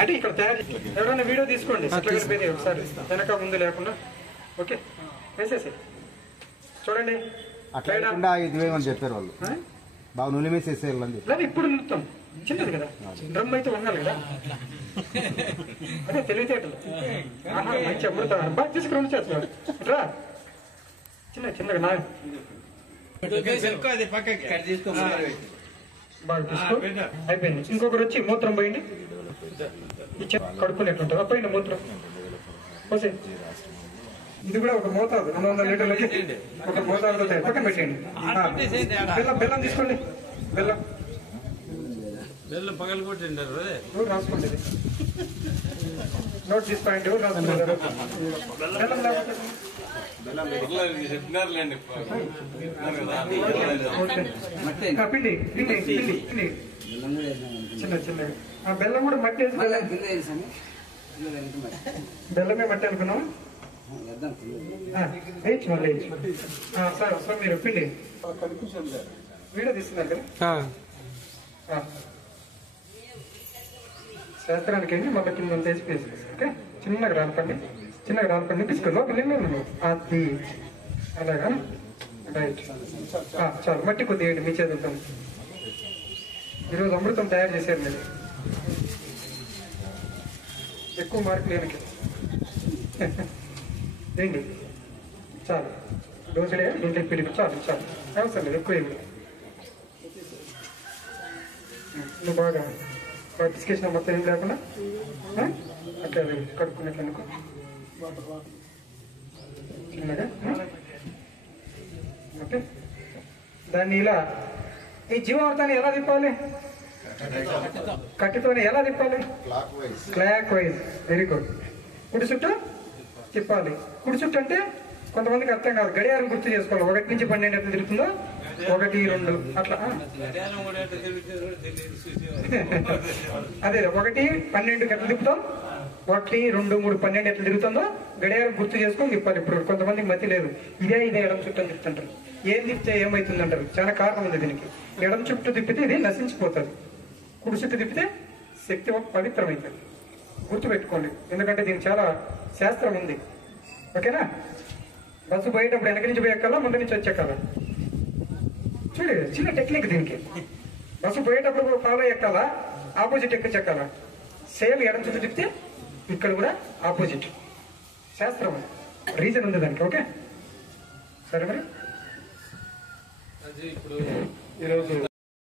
అంటే ఇక్కడ తయారు ఎవరైనా వీడియో తీసుకోండి ఒకసారి వెనక ముందు లేకుండా. ఓకే వేసేసి చూడండి. అట్లా చెప్పారు వాళ్ళు, బాగా నూనె వేసేసేయాలి. లేదా ఇప్పుడు నిలుపుతాం, చిన్నది కదా డ్రమ్ అయితే వంగాలి కదా. అదే తెలివితేటలు. మంచి అమృతం బాగా తీసుకుని చేస్తున్నారు రా. చిన్నగా నా బాగా తీసుకో. అయిపోయింది. ఇంకొకరు వచ్చి మూత్రం పోయింది, కడుక్కునేట్లుంటుంది. పోయింది మూత్రం పోసే. ఇది కూడా ఒక మోతాదు, 200 లీటర్లకి ఒక మోతాదుతో పక్కన పెట్టండి. బెల్లం తీసుకోండి. బెల్లం పగలు కొట్టండి. రాసుకోండి, నోట్ తీసుకోండి. రాసుకుంటారు బెల్లం పిండి చిన్నగా. బెల్లం కూడా మట్టి వేసి బెల్లమే మట్టి అనుకున్నాం. వేయచ్చు మళ్ళీ సార్. మీరు పిండి వీడియో తీస్తున్నారు కదా శాస్త్రానికి వెళ్ళి మళ్ళీ కింద వేసి వేసి. ఓకే చిన్నగా రానుకోండి తీసుకోండి. లోపల అది అలాగా రైట్. చాలు మట్టి కొద్దిగా వేయండి మీ చేతులతో. ఈరోజు అమృతం తయారు చేశారు మీరు. ఎక్కువ మార్కులు వెనక్కి ఏంటి చాలు. దోశలే ఇంటికి పిలిపి చాలు అవసరం లేదు ఎక్కువ ఏమి. నువ్వు బాగా తీసుకేసిన మొత్తం ఏం లేకుండా అట్లా కడుక్కున్నట్లు అనుకో చిన్నగా. ఓకే దాన్ని ఇలా ఈ జీవామృతాన్ని ఎలా తిప్పాలి? కట్టితోనే ఎలా తిప్పాలి? Clock wise. Very good. కుడి చుట్టూ తిప్పాలి. కుడి చుట్టూ అంటే కొంతమందికి అర్థం కాదు. గడియారం గుర్తు చేసుకోవాలి. 1 నుంచి 12 ఎట్లా తిరుగుతుందో 1, 2 అట్లా. అదే 1, 12 ఎట్లా తిప్పుతాం, 1, 2, 3, 12 ఎట్లా తిరుగుతుందో గడియారం గుర్తు చేసుకొని తిప్పాలి. ఇప్పుడు కొంతమందికి మతి లేదు. ఇదే ఎడం చుట్టూ అని తిప్పుతుంటారు. ఏం తిప్పితే ఏమవుతుంది అంటారు. చాలా కారణం ఉంది దీనికి. ఎడం చుట్టూ తిప్పితే ఇది నశించిపోతుంది. కుడి చుట్టూ తిప్పితే శక్తి పవిత్రమవుతుంది. గుర్తుపెట్టుకోండి, ఎందుకంటే దీనికి చాలా శాస్త్రం ఉంది. ఓకేనా? బస్సు పోయేటప్పుడు వెనక నుంచి పోయి ఎక్కాలా, ముందు నుంచి వచ్చేక్కాలా? చూడు చిన్న టెక్నిక్ దీనికి. బస్సు పోయేటప్పుడు ఫాలో ఎక్కాలా, ఆపోజిట్ చెక్కాలా? సేమ్ ఎడం చుట్టూ తిప్పితే ఇక్కడ కూడా ఆపోజిట్. శాస్త్రం రీజన్ ఉంది దానికి. ఓకే సరే మరి ఈరోజు